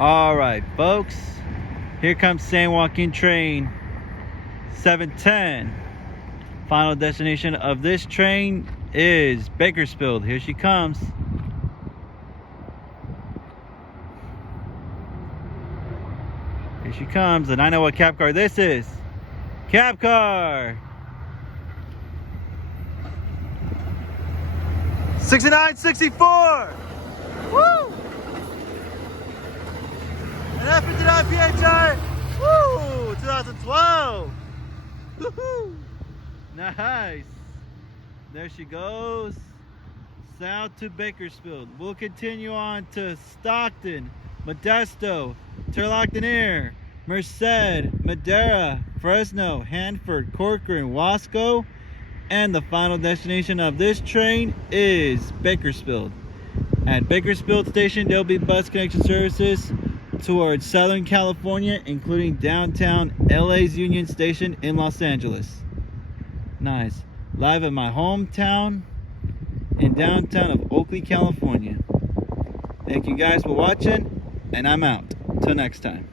All right, folks. Here comes San Joaquin train 710. Final destination of this train is Bakersfield. Here she comes. Here she comes, and I know what Cabcar this is. Cabcar! 6964! Woo! An F59 PHR! Woo! 2012! Woohoo! Nice! There she goes. South to Bakersfield. We'll continue on to Stockton, Modesto, Turlock-Deneer, Merced, Madera, Fresno, Hanford, Corcoran, Wasco, and the final destination of this train is Bakersfield. At Bakersfield Station, there'll be bus connection services towards Southern California, including downtown LA's Union Station in Los Angeles. Nice. Live in my hometown in downtown of Oakley, California. Thank you guys for watching, and I'm out. Till next time.